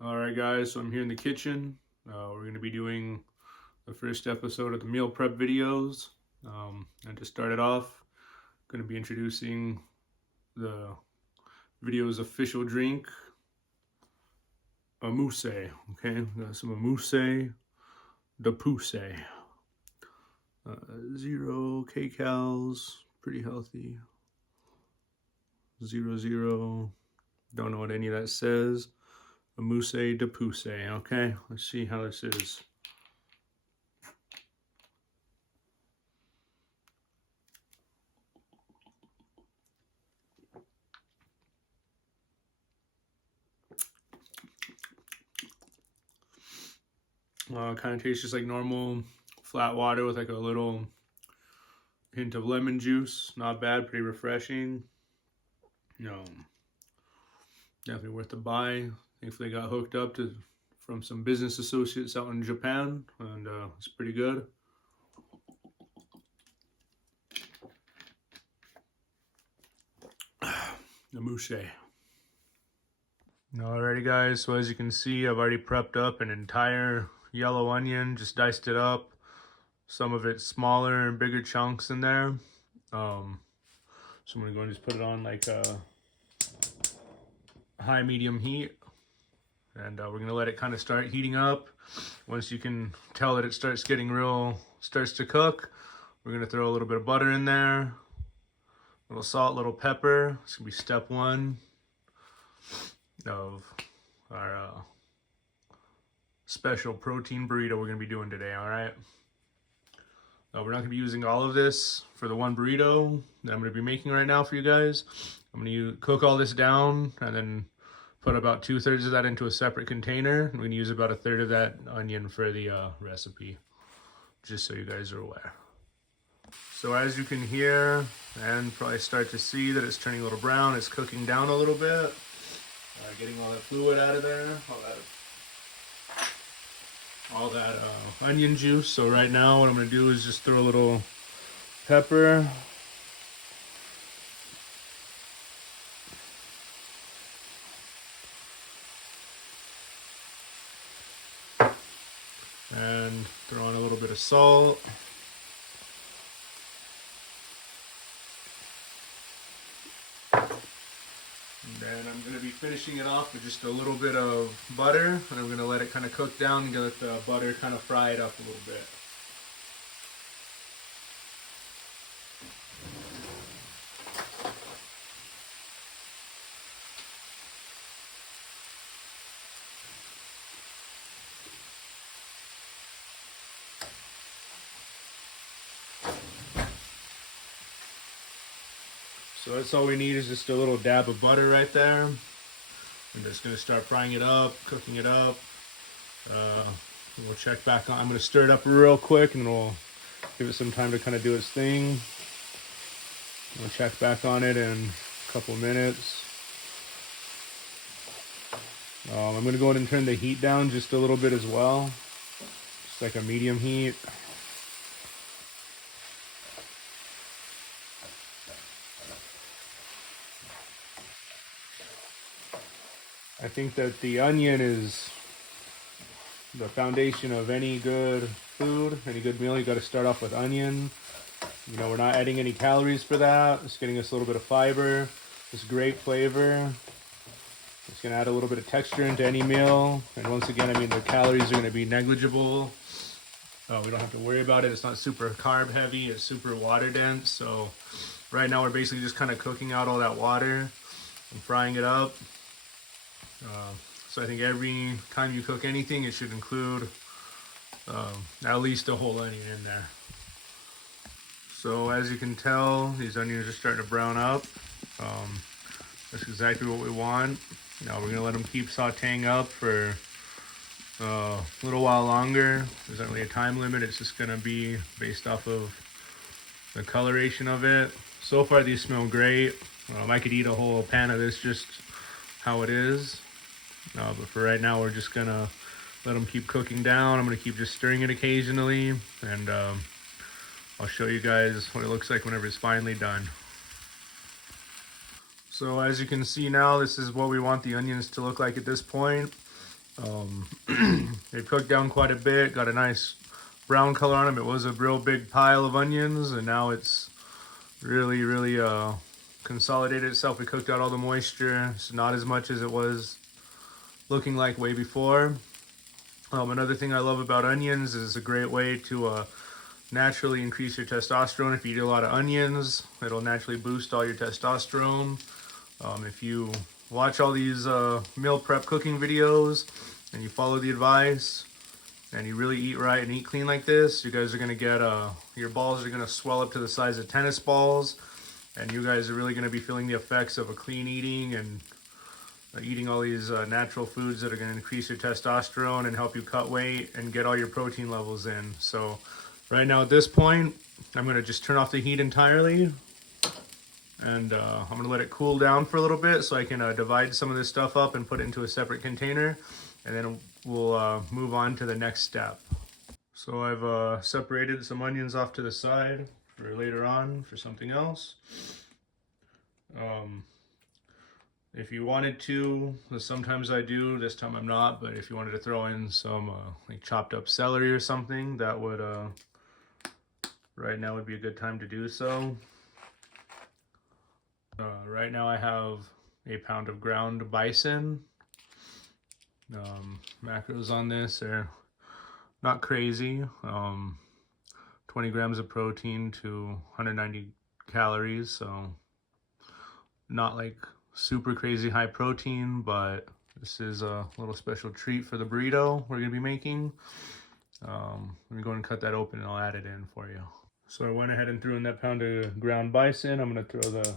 Alright guys, so I'm here in the kitchen. We're going to be doing the first episode of the meal prep videos. And to start it off, I'm going to be introducing the video's official drink, a mousse. Okay, we got some mousse de pousse. 0 kcals, pretty healthy. 0, don't know what any of that says. A mousse de pousse. Okay, let's see how this is. Kind of tastes just like normal flat water with like a little hint of lemon juice. Not bad, pretty refreshing. Definitely worth the buy. Thankfully, got hooked up from some business associates out in Japan, and it's pretty good. The mousse. Alrighty guys, so as you can see, I've already prepped up an entire yellow onion, just diced it up. Some of it smaller and bigger chunks in there. So I'm gonna go and just put it on like a high medium heat, and we're gonna let it kind of start heating up. Once you can tell that it starts to cook, we're gonna throw a little bit of butter in there, a little salt, little pepper. It's gonna be step one of our special protein burrito we're gonna be doing today. All right. We're not gonna be using all of this for the one burrito that I'm gonna be making right now for you guys. I'm gonna cook all this down and then put about 2/3 of that into a separate container. I'm gonna use about 1/3 of that onion for the recipe, just so you guys are aware. So as you can hear and probably start to see that it's turning a little brown, it's cooking down a little bit, getting all that fluid out of there, all that onion juice. So right now what I'm going to do is just throw a little pepper, and throw in a little bit of salt. And then I'm going to be finishing it off with just a little bit of butter, and I'm going to let it kind of cook down and let the butter kind of fry it up a little bit. So that's all we need, is just a little dab of butter right there. I'm just going to start frying it up, cooking it up. We'll check back on. I'm going to stir it up real quick and we'll give it some time to kind of do its thing. We'll check back on it in a couple of minutes. I'm going to go ahead and turn the heat down just a little bit as well. Just like a medium heat. I think that the onion is the foundation of any good food, any good meal. You got to start off with onion. We're not adding any calories for that. It's getting us a little bit of fiber, this great flavor. It's going to add a little bit of texture into any meal. And once again, the calories are going to be negligible. We don't have to worry about it. It's not super carb heavy. It's super water dense. So right now we're basically just kind of cooking out all that water and frying it up. So I think every time you cook anything, it should include at least a whole onion in there. So as you can tell, these onions are starting to brown up. That's exactly what we want. Now we're going to let them keep sauteing up for a little while longer. There's not really a time limit. It's just going to be based off of the coloration of it. So far these smell great. I could eat a whole pan of this just how it is. But for right now, we're just going to let them keep cooking down. I'm going to keep just stirring it occasionally, and I'll show you guys what it looks like whenever it's finally done. So as you can see now, this is what we want the onions to look like at this point. They cooked down quite a bit, got a nice brown color on them. It was a real big pile of onions, and now it's really consolidated itself. We cooked out all the moisture. It's not as much as it was looking like way before. Another thing I love about onions is a great way to naturally increase your testosterone. If you eat a lot of onions, it'll naturally boost all your testosterone. If you watch all these meal prep cooking videos and you follow the advice and you really eat right and eat clean like this, you guys are going to get, your balls are going to swell up to the size of tennis balls, and you guys are really going to be feeling the effects of a clean eating and eating all these natural foods that are going to increase your testosterone and help you cut weight and get all your protein levels in. So right now at this point, I'm going to just turn off the heat entirely, and I'm going to let it cool down for a little bit so I can divide some of this stuff up and put it into a separate container, and then we'll move on to the next step. So I've separated some onions off to the side for later on for something else. If you wanted to, sometimes I do, this time I'm not, but if you wanted to throw in some like chopped up celery or something, that would, right now would be a good time to do so. Right now I have a pound of ground bison. Macros on this are not crazy. 20 grams of protein to 190 calories, so not like super crazy high protein, but this is a little special treat for the burrito we're gonna be making. Let me go and cut that open and I'll add it in for you. So I went ahead and threw in that pound of ground bison. I'm gonna throw the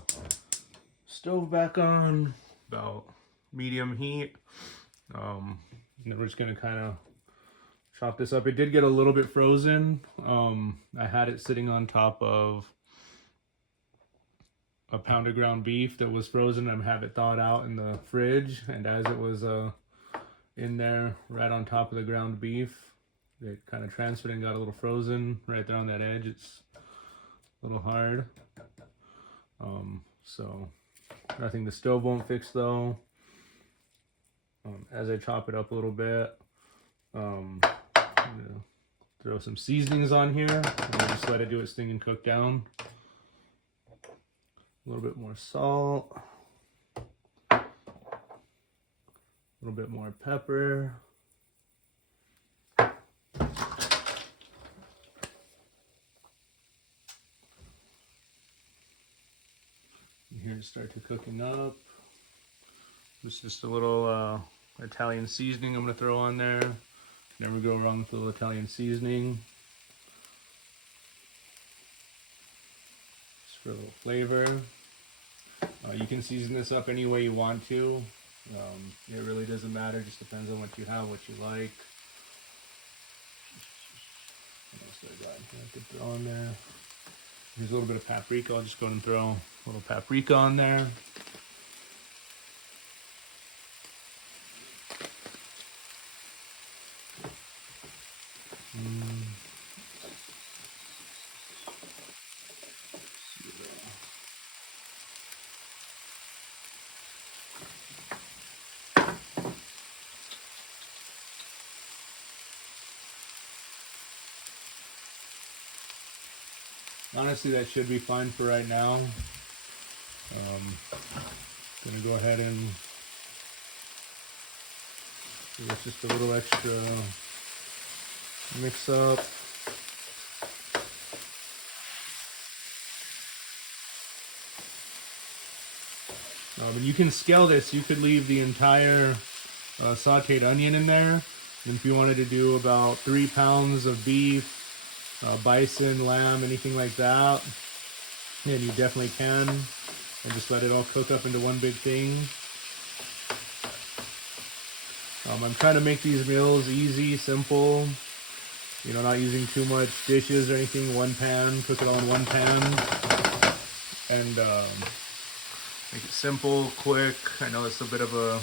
stove back on, about medium heat. And then we're just gonna kind of chop this up. It did get a little bit frozen. I had it sitting on top of a pound of ground beef that was frozen. I have it thawed out in the fridge, and as it was in there right on top of the ground beef, it kind of transferred and got a little frozen right there on that edge. It's a little hard. So nothing the stove won't fix though. As I chop it up a little bit, I'm gonna throw some seasonings on here and just let it do its thing and cook down. A little bit more salt, a little bit more pepper, and here to start to cooking up. This is just a little Italian seasoning I'm going to throw on there. Never go wrong with a little Italian seasoning. For a little flavor. You can season this up any way you want to. It really doesn't matter, just depends on what you have, what you like. What else do I got here I could throw on there? Here's a little bit of paprika. I'll just go and throw a little paprika on there. Honestly, that should be fine for right now. Gonna go ahead and give this just a little extra mix up. And you can scale this. You could leave the entire sauteed onion in there. And if you wanted to do about 3 pounds of beef, bison, lamb, anything like that, then you definitely can, and just let it all cook up into one big thing. I'm trying to make these meals easy, simple, you know, not using too much dishes or anything. One pan, cook it all in one pan, and make it simple, quick. I know it's a bit of a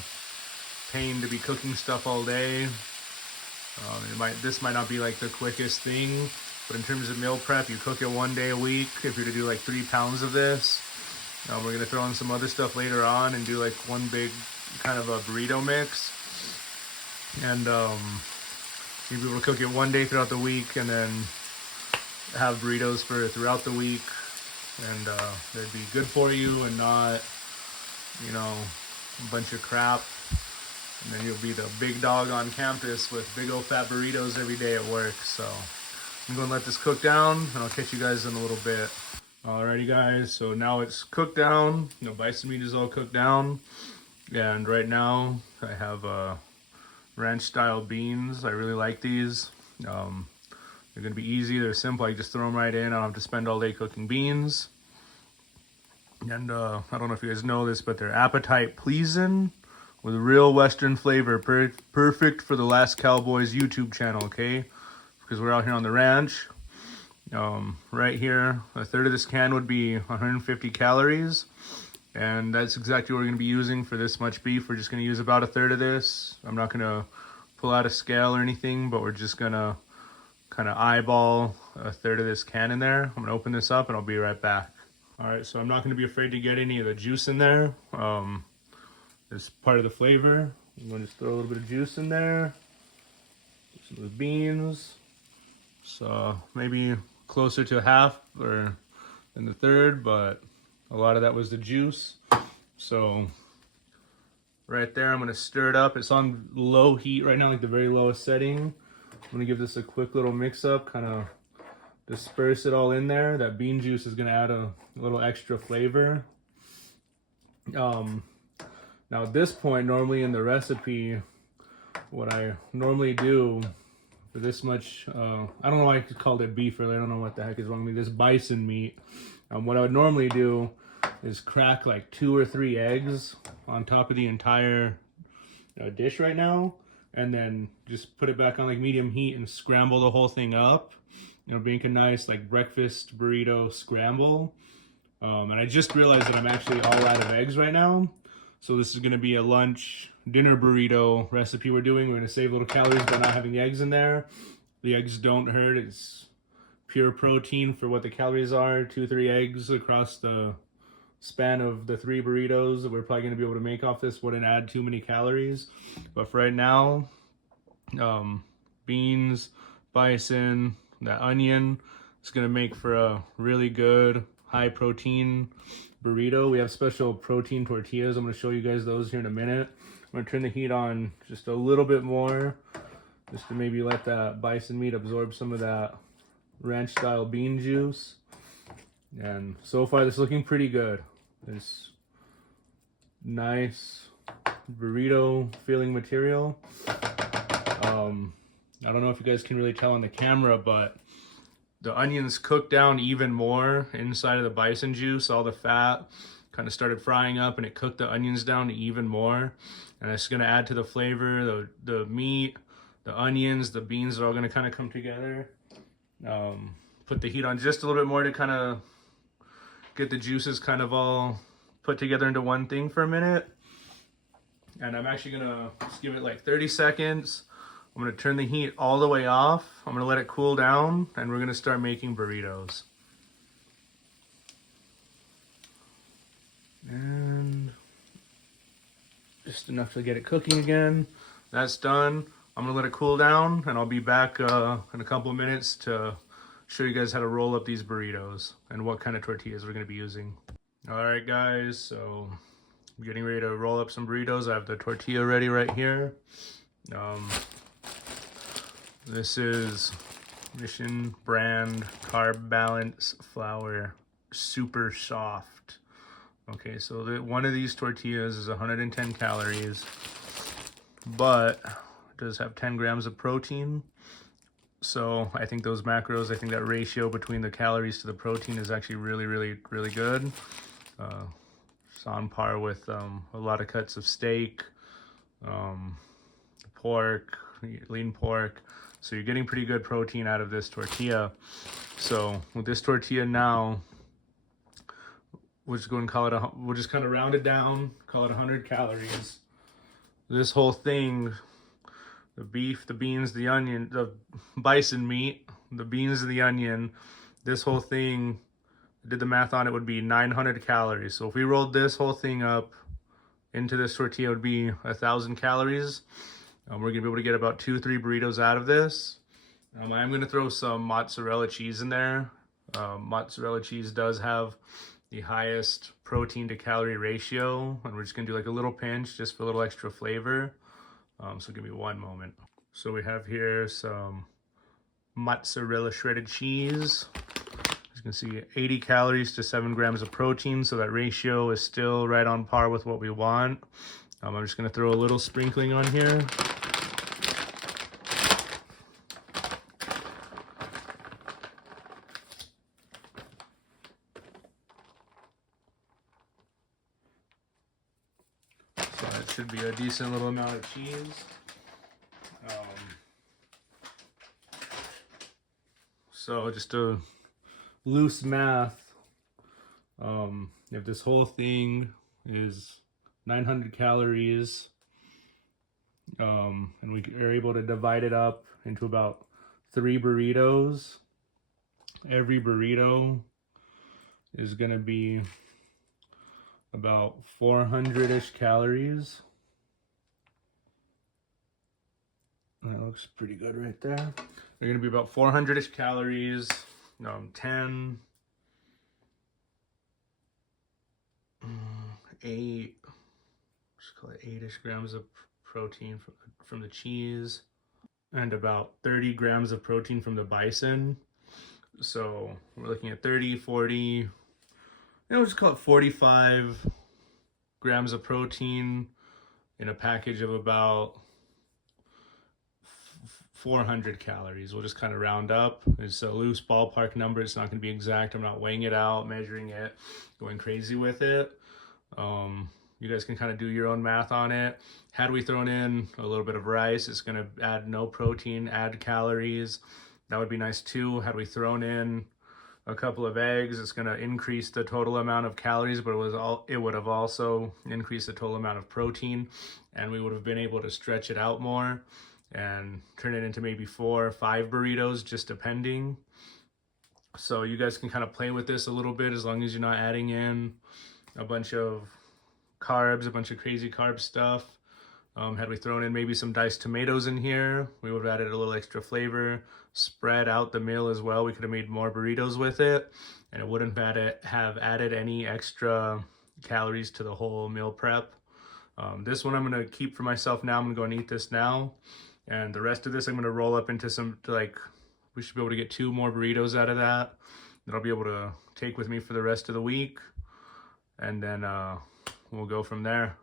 pain to be cooking stuff all day. This might not be like the quickest thing, but in terms of meal prep, you cook it 1 day a week. If you're to do like 3 pounds of this, we're gonna throw in some other stuff later on and do like one big kind of a burrito mix. and you'll be able to cook it one day throughout the week, and then have burritos for throughout the week, and they'd be good for you and not, you know, a bunch of crap. And then you'll be the big dog on campus with big old fat burritos every day at work. So I'm going to let this cook down, and I'll catch you guys in a little bit. Alrighty guys, so now it's cooked down. You know, bison meat is all cooked down. And right now I have ranch style beans. I really like these. They're going to be easy. They're simple. I just throw them right in. I don't have to spend all day cooking beans. And I don't know if you guys know this, but they're appetite pleasing with real Western flavor. Perfect for the Last Cowboys YouTube channel, okay? Because we're out here on the ranch. Right here, a third of this can would be 150 calories. And that's exactly what we're going to be using for this much beef. We're just going to use about a third of this. I'm not going to pull out a scale or anything, but we're just going to kind of eyeball a third of this can in there. I'm going to open this up and I'll be right back. Alright, so I'm not going to be afraid to get any of the juice in there. It's part of the flavor. I'm going to just throw a little bit of juice in there. Some of the beans. So maybe closer to half or than the third, but a lot of that was the juice. So right there, I'm going to stir it up. It's on low heat right now, like the very lowest setting. I'm going to give this a quick little mix up, kind of disperse it all in there. That bean juice is going to add a little extra flavor. Now at this point, normally in the recipe, what I normally do for this much, I don't know why I called it beef earlier. I don't know what the heck is wrong with me. This bison meat. What I would normally do is crack like 2 or 3 eggs on top of the entire dish right now, and then just put it back on like medium heat and scramble the whole thing up. You know, make a nice like breakfast burrito scramble. And I just realized that I'm actually all out of eggs right now. So this is going to be a lunch dinner burrito recipe we're doing. We're going to save little calories by not having the eggs in there. The eggs don't hurt. It's pure protein for what the calories are. 2-3 eggs across the span of the 3 burritos that we're probably going to be able to make off this wouldn't add too many calories. But for right now, beans, bison, that onion is going to make for a really good high protein burrito. We have special protein tortillas. I'm going to show you guys those here in a minute. I'm going to turn the heat on just a little bit more, just to maybe let that bison meat absorb some of that ranch style bean juice. And so far this is looking pretty good. This nice burrito feeling material. I don't know if you guys can really tell on the camera, but the onions cooked down even more inside of the bison juice. All the fat kind of started frying up and it cooked the onions down even more. And it's going to add to the flavor. The meat, the onions, the beans are all going to kind of come together. Put the heat on just a little bit more to kind of get the juices kind of all put together into one thing for a minute. And I'm actually going to just give it like 30 seconds. I'm going to turn the heat all the way off. I'm going to let it cool down, and we're going to start making burritos. And just enough to get it cooking again. That's done. I'm going to let it cool down, and I'll be back in a couple of minutes to show you guys how to roll up these burritos and what kind of tortillas we're going to be using. All right, guys, so I'm getting ready to roll up some burritos. I have the tortilla ready right here. This is Mission brand carb balance flour, super soft. Okay, so one of these tortillas is 110 calories, but it does have 10 grams of protein. So I think those macros, I think that ratio between the calories to the protein is actually really, really, really good. It's on par with a lot of cuts of steak, pork, lean pork. So you're getting pretty good protein out of this tortilla. So with this tortilla now, we'll just go and call it, we'll just kind of round it down, call it 100 calories. This whole thing, the beef, the beans, the onion, the bison meat, the beans and the onion, this whole thing, I did the math on it, would be 900 calories. So if we rolled this whole thing up into this tortilla, it would be 1,000 calories. We're gonna be able to get about 2 or 3 burritos out of this. I am gonna throw some mozzarella cheese in there. Mozzarella cheese does have the highest protein to calorie ratio, and we're just gonna do like a little pinch just for a little extra flavor. So give me one moment. So we have here some mozzarella shredded cheese. As you can see, 80 calories to 7 grams of protein, so that ratio is still right on par with what we want. I'm just gonna throw a little sprinkling on here. So that should be a decent little amount of cheese. So just a loose math, if this whole thing is 900 calories, and we are able to divide it up into about 3 burritos, every burrito is going to be about 400-ish calories. That looks pretty good right there. They're going to be about 400-ish calories, 10, 8, just call it 8-ish grams of protein from the cheese, and about 30 grams of protein from the bison. So we're looking at 30, 40, we'll just call it 45 grams of protein in a package of about 400 calories. We'll just kind of round up. It's a loose ballpark number. It's not going to be exact. I'm not weighing it out, measuring it, going crazy with it. You guys can kind of do your own math on it. Had we thrown in a little bit of rice, it's going to add no protein, add calories. That would be nice too. Had we thrown in a couple of eggs, it's going to increase the total amount of calories, but it would have also increased the total amount of protein, and we would have been able to stretch it out more and turn it into maybe 4 or 5 burritos, just depending. So you guys can kind of play with this a little bit, as long as you're not adding in a bunch of carbs, a bunch of crazy carb stuff. Had we thrown in maybe some diced tomatoes in here, we would have added a little extra flavor, spread out the meal as well. We could have made more burritos with it, and it wouldn't have added any extra calories to the whole meal prep. This one I'm going to keep for myself now. I'm going to go and eat this now. And the rest of this I'm going to roll up into we should be able to get 2 more burritos out of that I'll be able to take with me for the rest of the week. And then we'll go from there.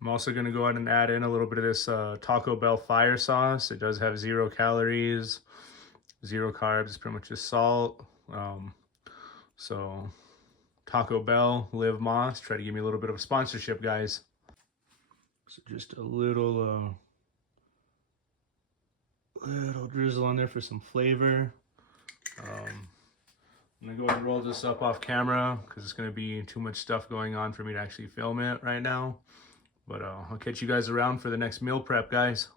I'm also going to go ahead and add in a little bit of this Taco Bell fire sauce. It does have 0 calories, 0 carbs, it's pretty much just salt. So Taco Bell, Live Moss, try to give me a little bit of a sponsorship, guys. So just a little drizzle on there for some flavor. I'm gonna go ahead and roll this up off camera because it's gonna be too much stuff going on for me to actually film it right now. But I'll catch you guys around for the next meal prep, guys.